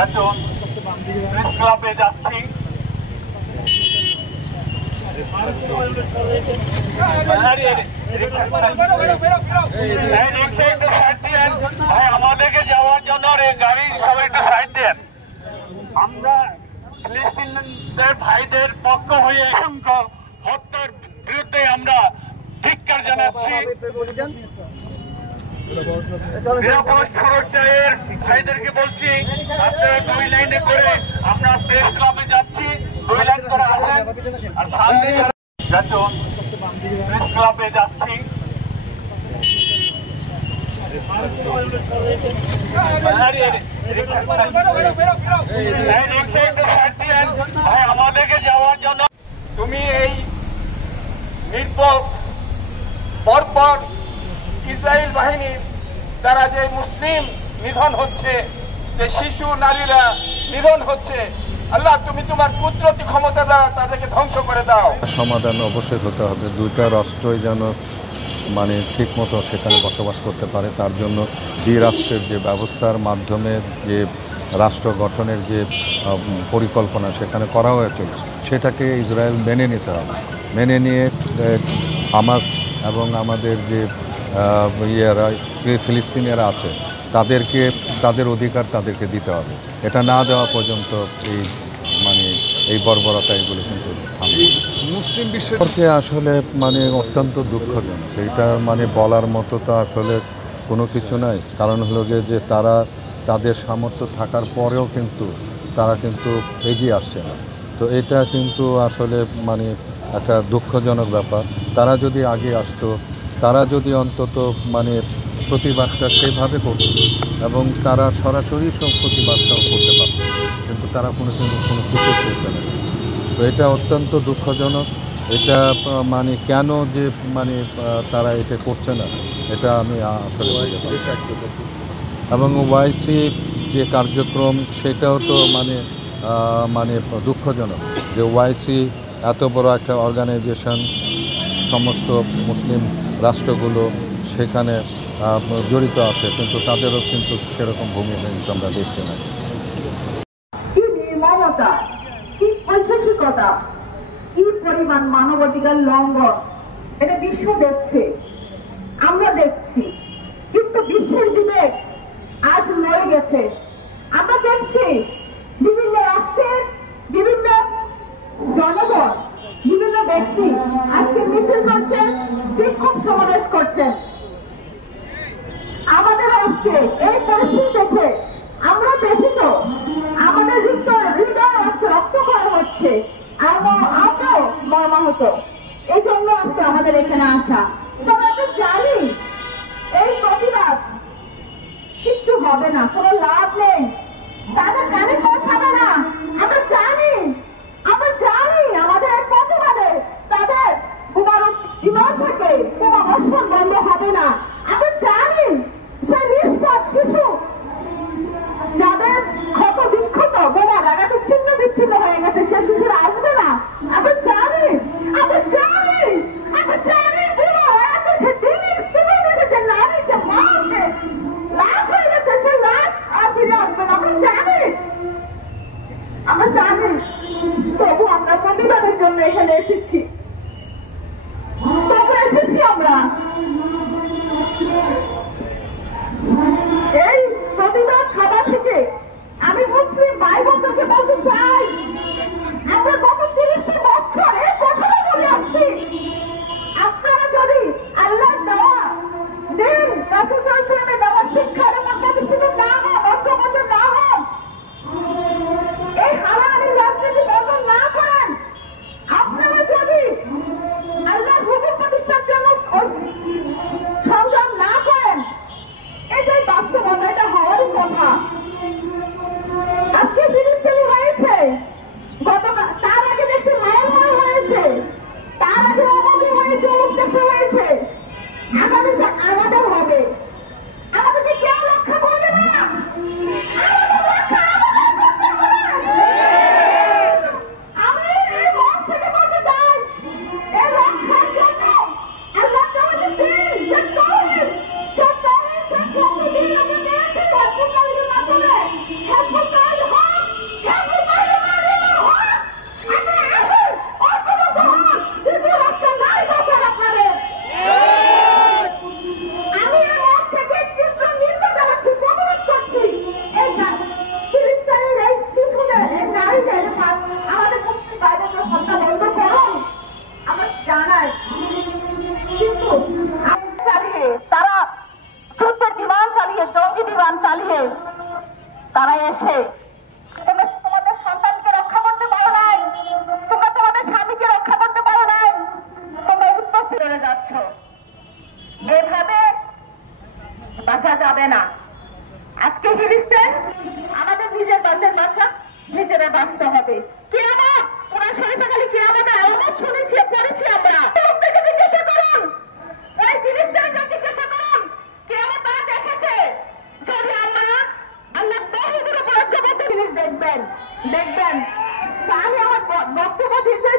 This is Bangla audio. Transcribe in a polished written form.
বেতন প্রেস ক্লাবে যাচ্ছি। আমাদেরকে যাওয়ার জন্য গাড়ি সবাই একটু সাইড দেন। আমরা ফিলিস্তিনিদের ভাইদের পক্ষ হয়ে অসংখ্য হত্যার বিরুদ্ধে আমরা ধিক্কার জানাচ্ছি। ভাইদেরকে বলছি আপনারা 2 লাইনে করে আমরা প্রেস ক্লাবে যাচ্ছি, 2 লাইন করে আসেন। আর সামনে বেতন প্রেস ক্লাবে যাচ্ছি। আমাদেরকে যাওয়ার জন্য তুমি এই নির্ভর পরপর ইসরায়েল বাহিনীর দ্বারা যে মুসলিম নিধন হচ্ছে, যে শিশু নারীরা নিধন হচ্ছে, আল্লাহ তুমি তোমার কুদরতি ক্ষমতা দ্বারা তাদেরকে ধ্বংস করে দাও। সমাধান অবশ্যই হতে হবে, দুইটা রাষ্ট্রই যেন ঠিক মতো সেখানে বসবাস করতে পারে। তার জন্য দ্বিরাষ্ট্রের যে ব্যবস্থার মাধ্যমে যে রাষ্ট্র গঠনের যে পরিকল্পনা সেখানে করা হয়েছিল, সেটাকে ইসরায়েল মেনে নিতে হবে। মেনে নিয়ে হামাস এবং আমাদের যে ফিলিস্তিনিরা আছে তাদেরকে তাদের অধিকার তাদেরকে দিতে হবে। এটা না দেওয়া পর্যন্ত এই বর্বরতা এগুলো কিন্তু মুসলিম বিশ্বের আসলে অত্যন্ত দুঃখজনক। এটা বলার মতো তো আসলে কোনো কিছু নাই। কারণ হলো যে তারা তাদের সামর্থ্য থাকার পরেও কিন্তু তারা কিন্তু এগিয়ে আসছে না। তো এটা কিন্তু আসলে একটা দুঃখজনক ব্যাপার। তারা যদি আগে আসতো, তারা যদি অন্তত প্রতিবাদটা সেভাবে করত এবং তারা সরাসরি সব প্রতিবাদটাও করতে পারত, কিন্তু তারা কোনো কিছু করতে না। তো এটা অত্যন্ত দুঃখজনক। এটা কেন যে তারা এটা করছে না, এটা আমি আসলে এবং ওয়াইসি যে কার্যক্রম সেটাও তো দুঃখজনক যে ওয়াইসি এত বড় একটা অর্গানাইজেশন, সমস্ত মুসলিম রাষ্ট্রগুলো সেখানে জড়িত আছে, কিন্তু তাদেরও কিন্তু সেরকম ভূমিকা কিন্তু আমরা দেখছি না। কি নির্মমতা, কি ঐতিহাসিকতা, কি পরিমাণ মানবাধিকার লঙ্ঘন, এটা বিশ্ব দেখছে, আমরা দেখছি, কিন্তু বিশ্বের বিবেক আজ লয়ে গেছে। আমরা দেখছি বিভিন্ন রাষ্ট্রের বিভিন্ন জনগণ, বিভিন্ন ব্যক্তি আজকে মিছিল করছেন, বিক্ষোভ সমাবেশ করছেন। আমাদের আজকে এই পরিস্থিতি দেখে আমরা ব্যথিত, আমাদের হৃদয় আজকে রক্তক্ষরণ হচ্ছে, আমরাও মর্মাহত। এই জন্য আজকে আমাদের এখানে আসা। তবে আমরা জানি এই প্রতিবাদ কিচ্ছু হবে না, কোনো লাভ নেই, তাদের কানে পৌঁছাবে না। আমরা জানি আমাদের প্রতিবাদে তাদের জীবন থেকে কোনো বর্ষণ বন্ধ হবে না। আমরা জানি সেই নিষ্পাপ শিশু যাদের ক্ষত বিক্ষত গোড়া রাগাতে ছিন্ন বিচ্ছিন্ন হয়ে গেছে, সে শিশুরা আসবে না। আমরা জানি সে নারী যে মা আছে, লাশ হয়ে গেছে, সে লাশ আর ফিরে আসবে না। আমরা জানি তবু আমরা প্রতিবাদের জন্য এখানে এসেছি। আমরা এই প্রতিবাদ সভা থেকে আমি মুসলিম ভাই বোনদেরকে বলতে চাই, আমরা গত 30টি বছর এই কথাটা বলে আসছি, আপনারা যদি আল্লাহ দেওয়া দিন রাসূল সাল্লাল্লাহু আলাইহি ওয়াসাল্লামের দেওয়া শিক্ষার উপর প্রতিষ্ঠিত না হন, ঐক্যবদ্ধ না হন, এই হারানি রাজনীতি বন্ধ না করেন, আপনারা যদি এসে তোমরা তোমাদের সন্তানকে রক্ষা করতে পারো নাই, তোমরা তোমাদের স্বামীকে রক্ষা করতে পারো নাই, তোমরা উপস্থিত করে যাচ্ছ। এভাবে বাঁচা যাবে না। আজকে ফিলিস্তিন, আমাদের নিজের বাচ্চার বাচ্চা নিজেরা বাঁচতে হবে। কিয়ামত, কোরআন শরীফে খালি কিয়ামতের আলামত শুনেছি, পড়েছি আমরা। লোকদেরকে জিজ্ঞাসা করুন, এই ফিলিস্তিনকে জিজ্ঞাসা করুন, কিয়ামত তারা দেখেছে? যদি আমরা আল্লাহ তাওহীদের উপর জবাব জিনিস দেখবেন। তাহলে আমার বক্তব্য দিতে